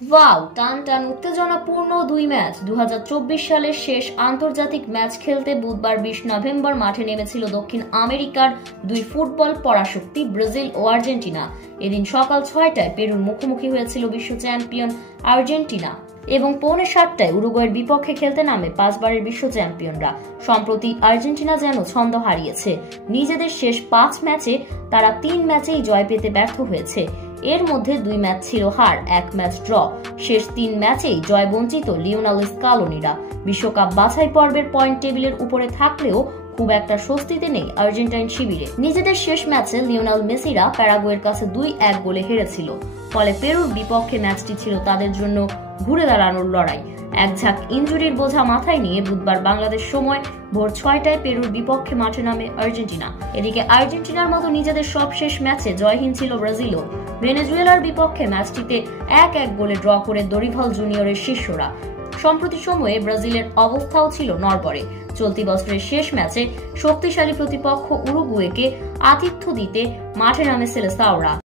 Wow, টান টান উত্তেজনাপূর্ণ দুই ম্যাচ। 2024 সালের শেষ আন্তর্জাতিক ম্যাচ খেলতে বুধবার 20 নভেম্বর মাঠে নেমেছিল দক্ষিণ আমেরিকার দুই ফুটবল পরাশক্তি ব্রাজিল ও আর্জেন্টিনা। এদিন সকাল 6টায় পেরুর মুখোমুখি হয়েছিল বিশ্ব চ্যাম্পিয়ন আর্জেন্টিনা এবং পৌনে 7টায় উরুগুয়ের বিপক্ষে খেলতে নামে 5 বারের বিশ্ব চ্যাম্পিয়নরা। সম্প্রতি আর্জেন্টিনা যেন ছন্দ হারিয়েছে। নিজেদের শেষ 5 ম্যাচে তারা 3 ম্যাচেই জয় পেতে ব্যর্থ হয়েছে। এর মধ্যে 2 ম্যাচ ছিল হার, 1 ম্যাচ ড্র। শেষ 3 ম্যাচেই জয় বঞ্চিত লিওনেল স্কালোনিরা। বিশ্বকাপ বাছাই পর্বের পয়েন্ট টেবিলের উপরে থাকলেও খুব একটা স্বস্তিতে নেই আর্জেন্টাইন শিবিরে। নিজেদের শেষ ম্যাচে লিওনেল মেসিরা প্যারাগুয়ের কাছে 2-1 গোলে হেরেছিল। ফলে পেরুর বিপক্ষে ম্যাচটি ছিল তাদের জন্য ঘুরে দাঁড়ানোর লড়াই। এক ঝাঁক ইনজুরির বোঝা মাথায় নিয়ে বুধবার বাংলাদেশ সময় ভোর 6টায় পেরুর বিপক্ষে মাঠে নামে আর্জেন্টিনা। এদিকে আর্জেন্টিনার মতো নিজেদের সবশেষ ম্যাচে জয়হীন ছিল ব্রাজিলও। ভেনেজুয়েলার বিপক্ষে ম্যাচটিতে 1-1 গোলে ড্র করে দরিভাল জুনিয়রের শিষ্যরা। সম্প্রতি সময়ে ব্রাজিলের অবস্থাও ছিল নড়বড়ে। চলতি বছরের শেষ ম্যাচে শক্তিশালী প্রতিপক্ষ উরুগুয়েকে আতিথ্য দিতে মাঠে নামে সেলেসাওরা।